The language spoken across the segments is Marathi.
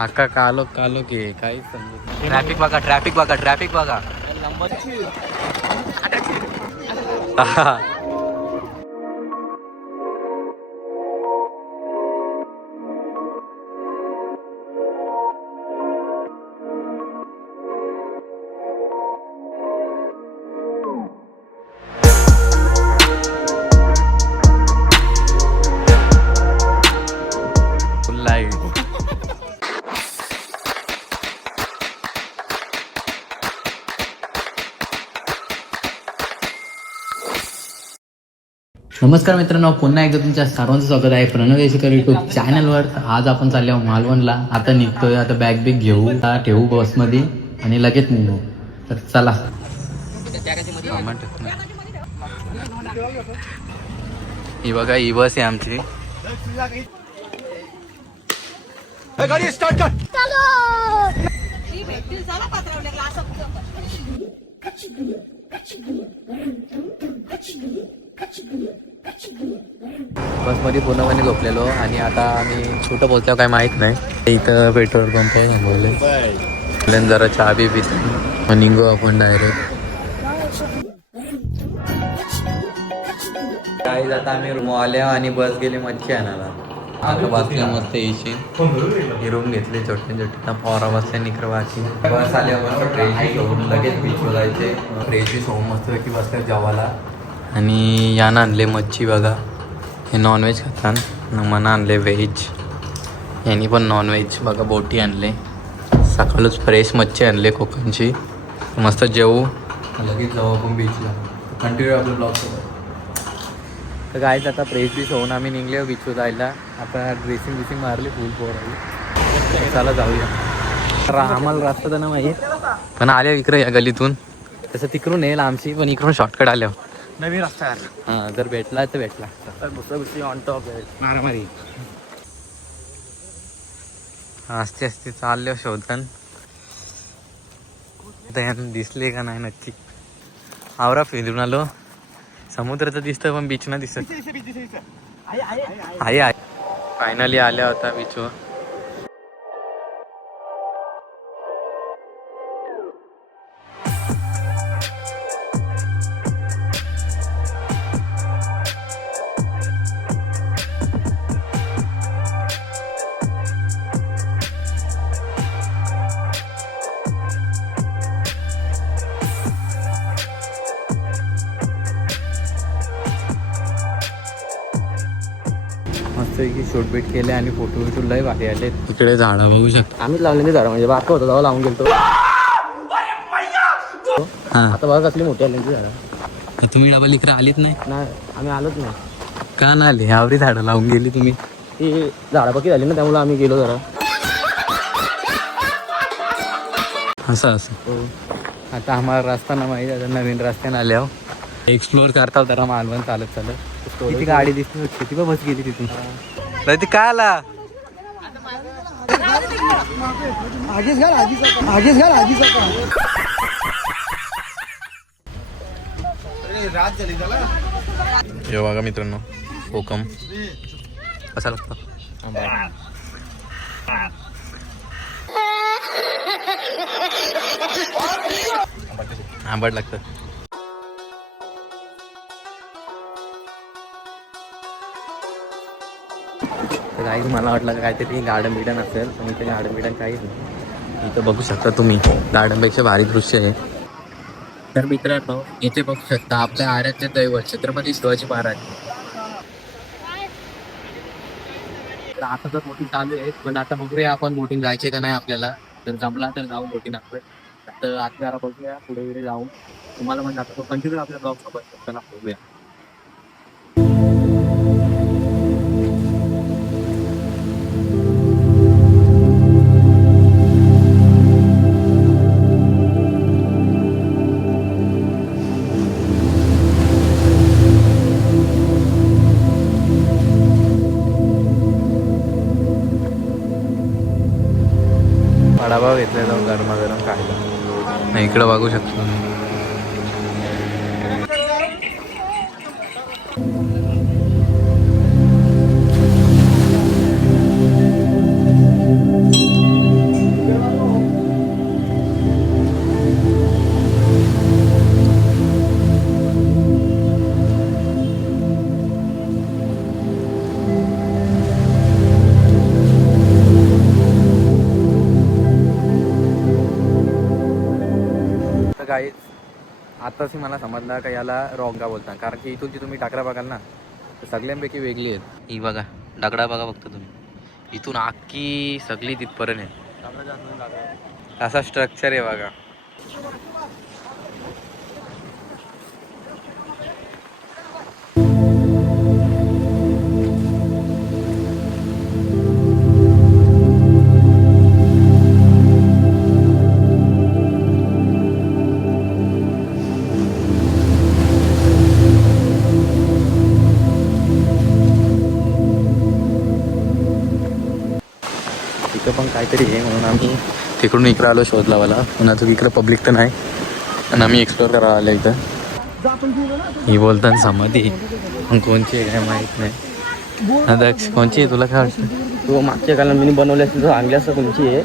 अक्का कालो कालो की काही समजत. ट्रॅफिक बघा, ट्रॅफिक बघा, ट्रॅफिक बघा. नमस्कार मित्रांनो, पुन्हा एकदा तुमच्या सर्वांचं स्वागत आहे प्रणव देशकर यूट्यूब चॅनलवर. आज आपण चालले आहोत मालवणला. आता निघतोय, आता बॅग बिग घेऊ, आता ठेवू बसमध्ये आणि लगेच निघू. तर चला. ही बघा, ही बस आहे आमची. गाडी स्टार्ट कर. बसमध्ये पूर्णपणे झोपलेलो आणि आता आम्ही कुठं पोहोचलो काय माहित नाही. इथं पेट्रोल पंप आहे, थांबवले जरा चहा बी पितो निघू आपण डायरेक्ट. काही जाता आम्ही रूम आल्या आणि बस गेली मच्छी आणायला. आता बसल्या मस्त येशील, ही रूम घेतली छोटे छोटे पोरा बसल्या निकर वाची. बस आल्यावर फ्रेश होऊन लगेच बीचवर जायचे. फ्रेश होऊन मस्त की बसल्या जेवायला. आणि यानं आणले मच्छी बघा, हे नॉनव्हेज खातात. मना आणले व्हेज, यांनी पण नॉनव्हेज बघा. बोटी आणले, सकाळच फ्रेश मच्छी आणले कोकणची. मस्त जेवू लगेच जाऊ आपण बीचला. कंटिन्यू आपलं ब्लॉग सोबत. तर गायच आता फ्रेश बीच होऊन आम्ही निघले बीचवर जायला. आता ड्रेसिंग बिसिंग मारली फुल पोराली. चला जाऊया. तर आम्हाला रस्ता तर ना माहीत, पण आल्या इकडे या गलीतून. तसं तिकडून येईल आमची, पण इकडून शॉर्टकट आल्यावर नवीन रस्ता. हां, जर भेटला तर भेटला. तर ऑन टॉप मारामारी असते असते चालले शोधन. दिसले का नाही नक्की. आवरा फिरून आलो. समुद्राचं दिसतं पण बीच ना दिसत. आहे फायनली आल्या होता बीचवर. मस्त की शूट बीट केले आणि फोटो बिटो लय भारी आले. तिकडे झाडं बघू शकतो. आम्हीच लावलेली झाडं, म्हणजे बारकं होतं तेव्हा लावून गेलतो. हां, आता बघा कसली मोठी आली झाडं. तुम्ही डबल इकडे आलीच नाही? नाही, आम्ही आलोच नाही. का नाही आली? आवरी झाडं लावून गेली तुम्ही. ती झाडापकी झाली ना, त्यामुळे आम्ही गेलो जरा. असं आता आम्हाला रस्ता ना माहिती. आता नवीन रस्त्याने आल्यावर एक्सप्लोर करता जरा मालवण चालत चालत. किती गाडी दिसते, किती बस गेली तिथून. ती काय आला हे बघा मित्रांनो, कोकम कसा लागतो. आंबट लागतं. तर काही मला वाटलं काहीतरी गार्डन बिडन असेल, पण इथे गार्डन बिडन काहीच नाही. इथं बघू शकता तुम्ही, गार्डनपेक्षा भारी दृश्य आहे. तर मित्रांनो, इथे बघू शकता आपल्या आराध्य दैवत छत्रपती शिवाजी महाराज. आता तर बोटिंग चालू आहे, पण आता बघूया आपण बोटिंग जायचे का नाही आपल्याला. जर जमला तर जाऊ बोटिंग. आता आता बघूया पुढे वगैरे जाऊन. तुम्हाला म्हणजे आता कंटिन्यू आपल्या ब्लॉग सोबत बघूया. वडापाव घेतला जाऊन गरमागरम खायला. नाही इकडं बघू शकतो तुम्ही. काही आताच मला समजलं का याला रॉक का बोलता, कारण की इथून जी तुम्ही टाकरा बघाल ना तर सगळ्यांपैकी वेगळी आहेत. ही बघा दगडा बघा फक्त तुम्ही, इथून आखी सगळी तिथपर्यंत आहे. असा स्ट्रक्चर आहे बघा. इथं पण काहीतरी आहे म्हणून आम्ही तिकडून इकडं आलो शोध लावायला. पुन्हा इकडं पब्लिक तर नाही आणि आम्ही एक्सप्लोर करायला आलो इथं. ही बोलताना समाधी पण कोणची आहे काय माहीत नाही. आता कोणची आहे तुला काय वाटतं? तो मागच्या काळात मी बनवले असतील तर चांगली असं कोणची आहे.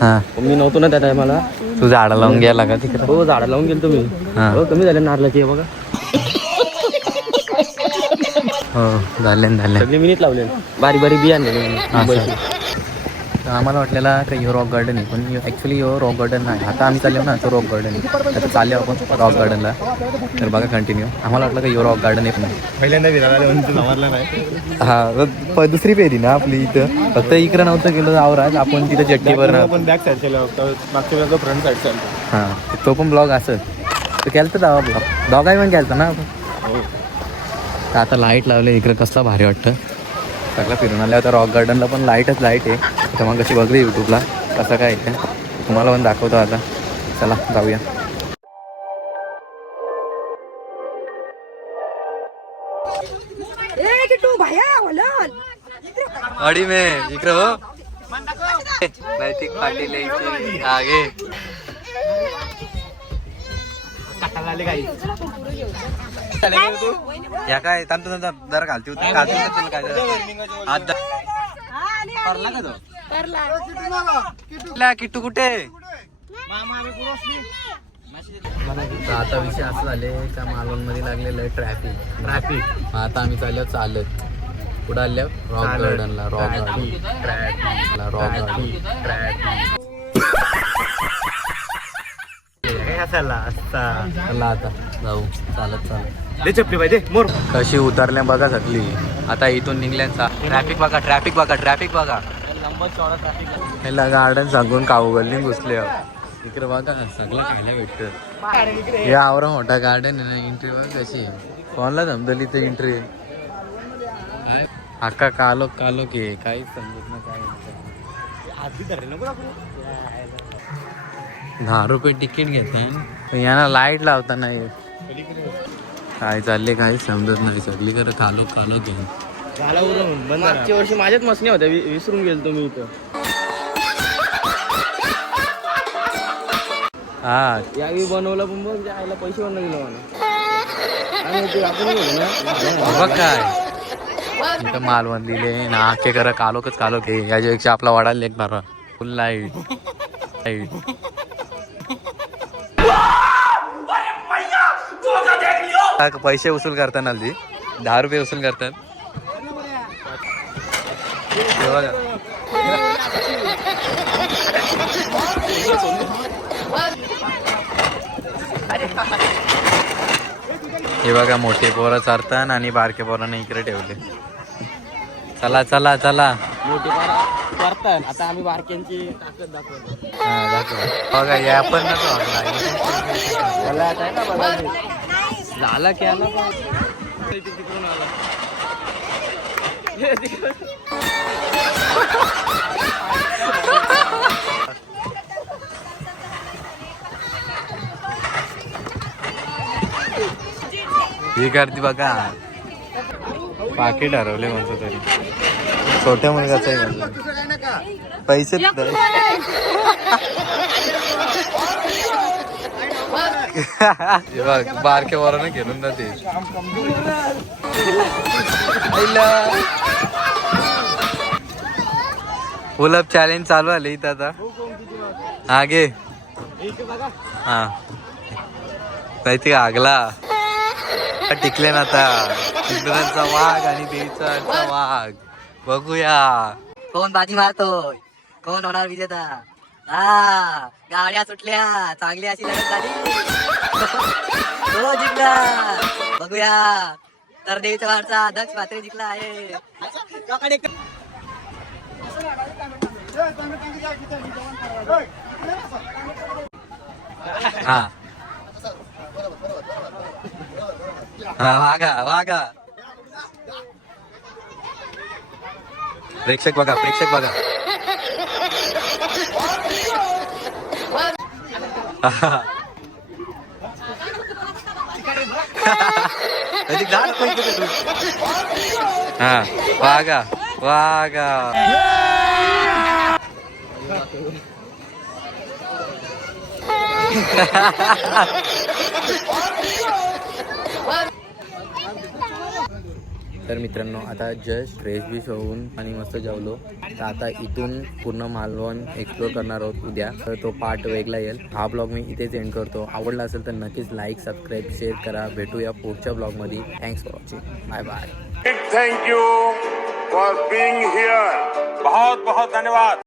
हां मी नव्हतो ना त्या टायमाला. तू झाडं लावून गेला का तिकडं? हो झाडं लावून गेलो तुम्ही. हां हो कमी झाले नारळाची बघा. हो झाले सगळे मिनिट लावले बारी बारी बियाणे. आम्हाला वाटलेला का ह्यो रॉक गार्डन आहे, पण ॲक्च्युली ह्यो रॉक गार्डन नाही. आता आम्ही चाललो ना तो रॉक गार्डन आहे. आता चालले आपण रॉक गार्डनला. तर बघा कंटिन्यू. आम्हाला वाटलं का ह्यो रॉक गार्डन आहे, पण पहिल्यांदा विराला नाही. हा दुसरी पेरी ना आपली इथं. फक्त इकडं नव्हतं गेलो आवराज आपण तिथं जट्टीवर आपण बॅक साईड केलं मागच्या वेळेला फ्रंट साईड चालतो. हां तो पण ब्लॉग असं तर केलं तर जावा ब्लॉग आहे पण केलं ना आपण. तर आता लाईट लावले इकडे कसला भारी वाटतं. सगळं फिरून आलं. आता रॉक गार्डनला पण लाईट आहे. तर मग कशी बघली यूट्यूबला कसं काय आहे तुम्हाला पण दाखवतो आता. चला जाऊया. अडी मे इकडे हो नैतिक पाटील आगे या काय तांत जरा घालते होती काय किट्टू कुठे. आता विषय असं झाले का मालवणमध्ये लागलेलं आहे ट्रॅफिक. आता आम्ही चालत पुढे आल्या रॉक गार्डनला. रॉक गार्डन आता जाऊ चालत चपली पाहिजे मोर कशी उतरल्या बघा सगळी. आता इथून निघल्यांचा ट्रॅफिक बघा ह्याला गार्डन सांगून काऊ गल्ली घुसले. इकडे बघा सगळं खायला भेटतं. हे आवरा मोठा गार्डन आहे ना. एंट्री बघा कशी कोणाला जमदली ते एंट्री. अक्का कालो की काहीच समजत ना काय. 10 रुपये तिकीट घेतात यांना लाईट लावता नाही. काय चालले काही समजत नाही. सगळी खरं कालो घेऊन. मागच्या वर्षी माझ्याच मसनी होत्या विसरून गेलो मी इथं. हा यावेळी बनवलं पण बघ आईला पैसे पण गेलो मला. बघ काय इथं मालवण दिले ना आखे करा कालो के याच्यापेक्षा आपला वाढायला एक बारा फुल लाईट. पैसे वसूल करताना 10 रुपये वसूल करतात. हे बघा मोठे पोरं चारतात आणि बारके पोरांना इकडे ठेवले. चला मोठी करतात. आता आम्ही बारक्यांची ताकद दाखवतो. बघा या पण झाला की आला तिकडून आला. ही करते बघा. पाकिट हरवले म्हणतो तरी छोट्या मुलगाचं आहे म्हणतो. पैसे बारके वरानं घेऊन जाते. पुलअप चॅलेंज चालू आले इथं आता. आगे हा माहिती का आगला टिकले ना आता. इंद्रांचा वाघ आणि देवीचा वाघ. बघूया कोण बाजी मारतोय, कोण होणार विजेता. हा गाड्या सुटल्या चांगली अशी लढत झाली तो जिंकला बघूया तर देवीचा वारसा दक्ष पात्रे जिंकला आहे हा हा वागा वागा प्रेक्षक बघा हा वागा वागा तर मित्रांनो आता जस्ट फ्रेश बिश होऊन आणि मस्त जेवलो तर आता इथून पूर्ण मालवण एक्सप्लोर करणार आहोत उद्या तर तो पार्ट वेगळा येईल हा ब्लॉग मी इथेच एंड करतो आवडला असेल तर नक्कीच लाईक सबस्क्राईब शेअर करा भेटूया पुढच्या ब्लॉगमध्ये thanks for watching bye bye thank you for being here बहुत बहुत धन्यवाद